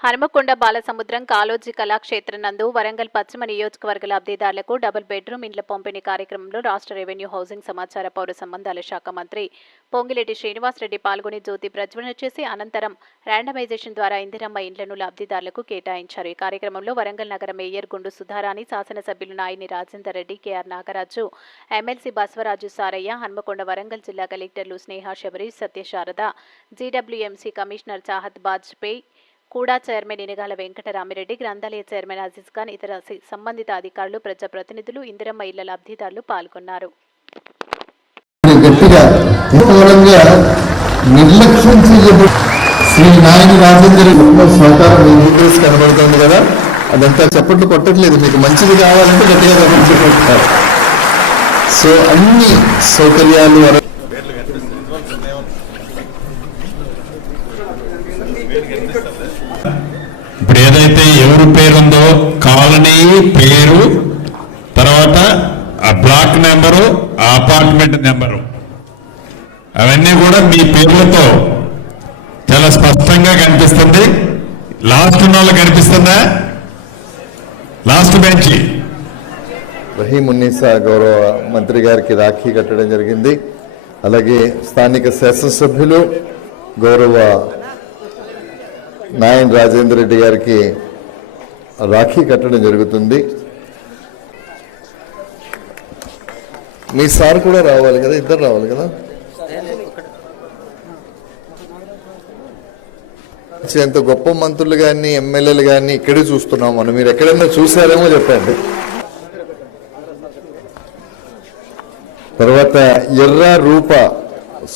హనుమకొండ బాలసముద్రం కాలోజీ కళాక్షేత్రం నందు వరంగల్ పశ్చిమ నియోజకవర్గ లబ్ధిదారులకు డబుల్ బెడ్రూమ్ ఇండ్ల పంపిణీ కార్యక్రమంలో రాష్ట్ర రెవెన్యూ హౌసింగ్ సమాచార పౌర సంబంధాల శాఖ మంత్రి పొంగిరెడ్డి శ్రీనివాసరెడ్డి పాల్గొని జ్యోతి ప్రజ్వలన చేసి అనంతరం ర్యాండమైజేషన్ ద్వారా ఇందిరమ్మ ఇండ్లను లబ్ధిదారులకు కేటాయించారు. ఈ కార్యక్రమంలో వరంగల్ నగర మేయర్ గుండు సుధారాణి శాసనసభ్యులు నాయని రాజేందర్ రెడ్డి కేఆర్ నాగరాజు ఎమ్మెల్సీ బసవరాజు సారయ్య హన్మకొండ వరంగల్ జిల్లా కలెక్టర్లు స్నేహ శబరి సత్యశారద జీడబ్ల్యూఎంసీ కమిషనర్ చాహత్ బాజ్పేయి కూడా చైర్మన్ ఇనగాల వెంకటరామిరెడ్డి గ్రంథాలయ చైర్మన్ అజీజ్ ఖాన్ ఇతర సంబంధిత అధికారులు ప్రజాప్రతినిధులు ఇందిరమ్మ ఇళ్ళ లబ్ధిదారులు పాల్గొన్నారు. కనబడుతుంది కదా? అదంతా చప్పట్లు కొట్టట్లేదు మీకు మంచిది కావాలంటే గట్టిగా చప్పట్లు సో అన్ని సౌకర్యాలు ఇప్పుడు ఏదైతే ఎవరు పేరు ఉందో కాలనీ పేరు తర్వాత ఆ బ్లాక్ నెంబరు ఆ అపార్ట్మెంట్ నెంబరు. అవన్నీ కూడా మీ పేర్లతో చాలా స్పష్టంగా కనిపిస్తుంది. లాస్ట్ ఉన్న వాళ్ళు కనిపిస్తుందా? Last bench. రహీం ఉన్నీసా గౌరవ మంత్రి గారికి రాఖీ కట్టడం జరిగింది. అలాగే స్థానిక శాసనసభ్యులు గౌరవ నాయన్ రాజేంద్ర రెడ్డి గారికి రాఖీ కట్టడం జరుగుతుంది. మీ సార్ కూడా రావాలి కదా? ఇద్దరు రావాలి కదా? ఎంత గొప్ప మంత్రులు కానీ ఎమ్మెల్యేలు కానీ ఇక్కడే చూస్తున్నాం మనం. మీరు ఎక్కడైనా చూసారేమో చెప్పండి. తర్వాత ఎర్ర రూప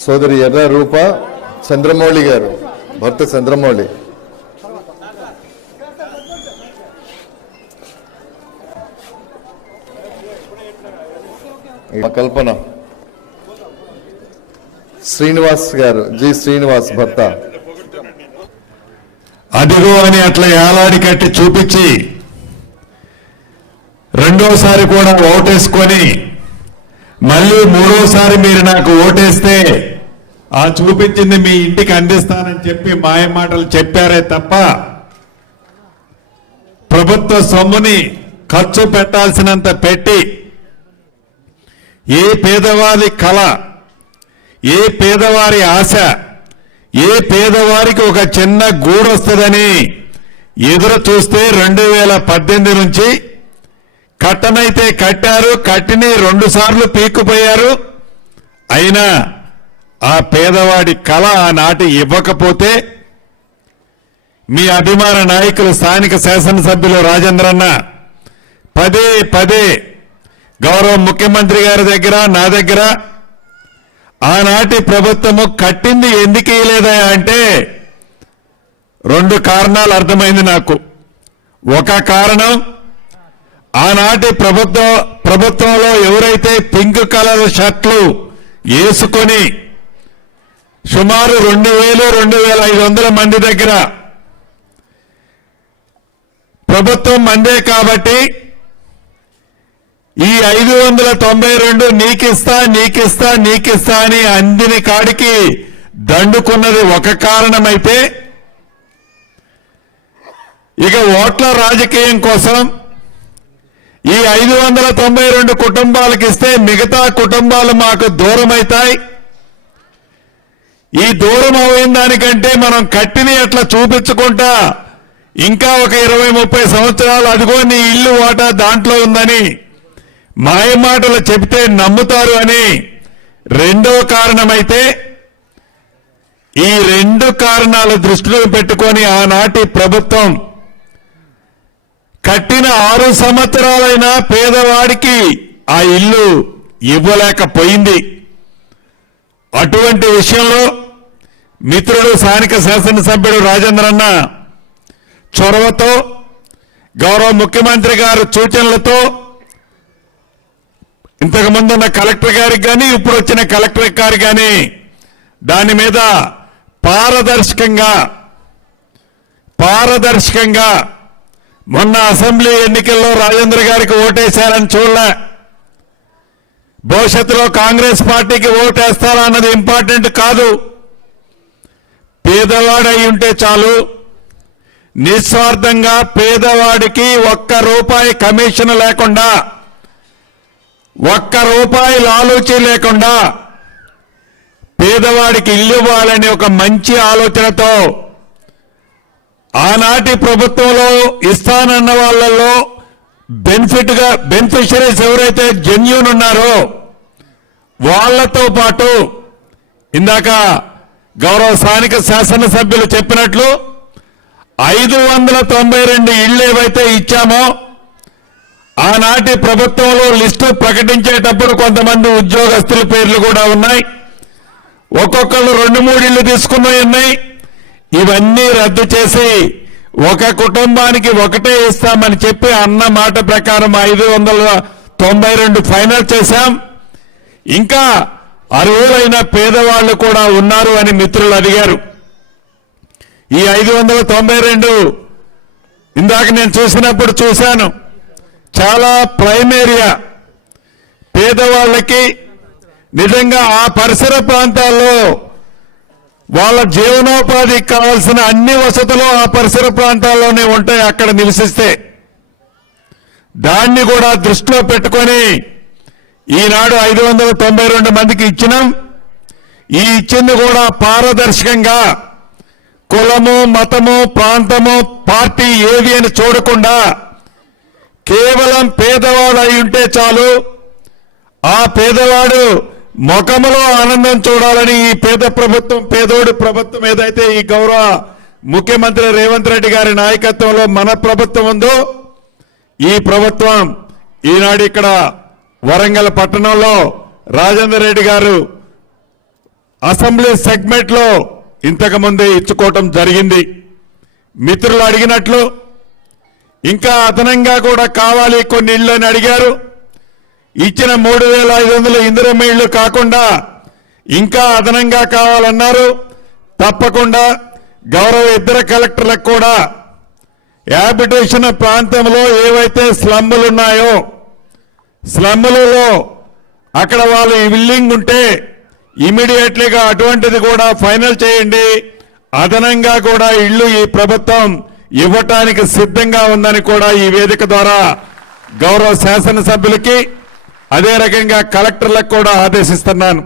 సోదరి ఎర్ర రూప చంద్రమౌళి గారు భర్త చంద్రమౌళి. కల్పన. శ్రీనివాస్ గారు జి శ్రీనివాస్ భర్త. అదిగో అని అట్లా ఏలాడి కట్టి చూపించి రెండోసారి కూడా ఓటేసుకొని మళ్ళీ మూడోసారి మీరు నాకు ఓటేస్తే ఆ చూపించింది మీ ఇంటికి అందిస్తానని చెప్పి మాయ మాటలు చెప్పారే తప్ప ప్రభుత్వ సొమ్ముని ఖర్చు పెట్టాల్సినంత పెట్టి ఏ పేదవారి కళ ఏ పేదవారి ఆశ ఏ పేదవారికి ఒక చిన్న గూడు వస్తుందని ఎదురు చూస్తే రెండు వేల పద్దెనిమిది నుంచి కట్టనైతే కట్టారు కట్టిని రెండు సార్లు పీక్కుపోయారు. అయినా ఆ పేదవాడి కళ ఆనాటి ఇవ్వకపోతే మీ అభిమాన నాయకులు స్థానిక శాసనసభ్యులు రాజేంద్రన్న పదే పదే గౌరవ ముఖ్యమంత్రి గారి దగ్గర నా దగ్గర ఆనాటి ప్రభుత్వము కట్టింది ఎందుకు ఇయలేదా అంటే రెండు కారణాలు అర్థమైంది నాకు. ఒక కారణం ఆనాటి ప్రభుత్వ ప్రభుత్వంలో ఎవరైతే పింక్ కలర్ షర్ట్లు వేసుకొని సుమారు రెండు వేలు రెండు వేల ఐదు వందల మంది దగ్గర ప్రభుత్వం మందే కాబట్టి ఐదు వందల తొంభై రెండు నీకిస్తా నీకిస్తా నీకిస్తా అని అందిన కాడికి దండుకున్నది ఒక కారణమైతే ఇక ఓట్ల రాజకీయం కోసం ఈ ఐదు వందల తొంభై రెండు కుటుంబాలకు ఇస్తే మిగతా కుటుంబాలు మాకు దూరం అవుతాయి ఈ దూరం అయిన దానికంటే మనం కట్టిని అట్లా చూపించుకుంటా ఇంకా ఒక ఇరవై ముప్పై సంవత్సరాలు అదిగో నీ ఇల్లు వాటా దాంట్లో ఉందని మాయమాటలు చెబితే నమ్ముతారు అని రెండో కారణమైతే ఈ రెండు కారణాలు దృష్టిలో పెట్టుకొని ఆనాటి ప్రభుత్వం కట్టిన ఆరు సంవత్సరాలైన పేదవాడికి ఆ ఇల్లు ఇవ్వలేకపోయింది. అటువంటి విషయంలో మిత్రుడు స్థానిక శాసనసభ్యుడు రాజేంద్రన్న చొరవతో గౌరవ ముఖ్యమంత్రి గారు సూచనలతో ఇంతకు ముందున్న కలెక్టర్ గారికి కానీ ఇప్పుడు వచ్చిన కలెక్టర్ గారికి కానీ దాని మీద పారదర్శకంగా పారదర్శకంగా మొన్న అసెంబ్లీ ఎన్నికల్లో రాజేంద్ర గారికి ఓటేశారని చూడలే. భవిష్యత్తులో కాంగ్రెస్ పార్టీకి ఓటేస్తారా అన్నది ఇంపార్టెంట్ కాదు. పేదవాడై ఉంటే చాలు. నిస్వార్థంగా పేదవాడికి ఒక్క రూపాయి కమిషన్ లేకుండా ఒక్క రూపాయి ఆలోచన లేకుండా పేదవాడికి ఇల్లు ఇవ్వాలనే ఒక మంచి ఆలోచనతో ఆనాటి ప్రభుత్వంలో ఇస్తానన్న వాళ్ళల్లో బెనిఫిట్గా బెనిఫిషరీస్ ఎవరైతే జెన్యున్ ఉన్నారో వాళ్ళతో పాటు ఇందాక గౌరవ స్థానిక శాసనసభ్యులు చెప్పినట్లు ఐదు వందల తొంభై రెండు ఇళ్ళు ఏవైతే ఇచ్చామో ఆనాటి ప్రభుత్వంలో లిస్టు ప్రకటించేటప్పుడు కొంతమంది ఉద్యోగస్తుల పేర్లు కూడా ఉన్నాయి. ఒక్కొక్కళ్ళు రెండు మూడు ఇళ్ళు తీసుకున్నాయి ఉన్నాయి. ఇవన్నీ రద్దు చేసి ఒక కుటుంబానికి ఒకటే ఇస్తామని చెప్పి అన్న మాట ప్రకారం ఐదు వందల తొంభై రెండు ఫైనల్ చేశాం. ఇంకా అర్హులైన పేదవాళ్ళు కూడా ఉన్నారు అని మిత్రులు అడిగారు. ఈ ఐదు వందల తొంభై రెండు ఇందాక నేను చూసినప్పుడు చూశాను. చాలా ప్రైమ్ ఏరియా. పేదవాళ్ళకి నిజంగా ఆ పరిసర ప్రాంతాల్లో వాళ్ళ జీవనోపాధికి కావాల్సిన అన్ని వసతులు ఆ పరిసర ప్రాంతాల్లోనే ఉంటాయి అక్కడ నివసిస్తే. దాన్ని కూడా దృష్టిలో పెట్టుకొని ఈనాడు ఐదు వందల తొంభై రెండు మందికి ఇచ్చినాం. ఈ ఇచ్చింది కూడా పారదర్శకంగా కులము మతము ప్రాంతము పార్టీ ఏది అని చూడకుండా కేవలం పేదవాడు అయి ఉంటే చాలు. ఆ పేదవాడు ముఖములో ఆనందం చూడాలని ఈ పేద ప్రభుత్వం పేదోడు ప్రభుత్వం ఏదైతే ఈ గౌరవ ముఖ్యమంత్రి రేవంత్ రెడ్డి గారి నాయకత్వంలో మన ప్రభుత్వం ఉందో ఈ ప్రభుత్వం ఈనాడు ఇక్కడ వరంగల్ పట్టణంలో రాజేందర్ రెడ్డి గారు అసెంబ్లీ సెగ్మెంట్లో ఇంతకు ముందే ఇచ్చుకోవటం జరిగింది. మిత్రులు అడిగినట్లు ఇంకా అదనంగా కూడా కావాలి కొన్ని ఇళ్ళు అని అడిగారు. ఇచ్చిన మూడు వేల ఐదు వందల ఇందిరమ్మ ఇళ్ళు కాకుండా ఇంకా అదనంగా కావాలన్నారు. తప్పకుండా గౌరవ ఇద్దరు కలెక్టర్లకు కూడా యాబిటేషన్ ప్రాంతంలో ఏవైతే స్లమ్ములు ఉన్నాయో స్లమ్ములలో అక్కడ వాళ్ళు విల్లింగ్ ఉంటే ఇమీడియట్లీగా అటువంటిది కూడా ఫైనల్ చేయండి. అదనంగా కూడా ఇళ్ళు ఈ ప్రభుత్వం ఇవ్వటానికి సిద్ధంగా ఉందని కూడా ఈ వేదిక ద్వారా గౌరవ శాసనసభ్యులకి అదే రకంగా కలెక్టర్లకు కూడా ఆదేశిస్తున్నాను.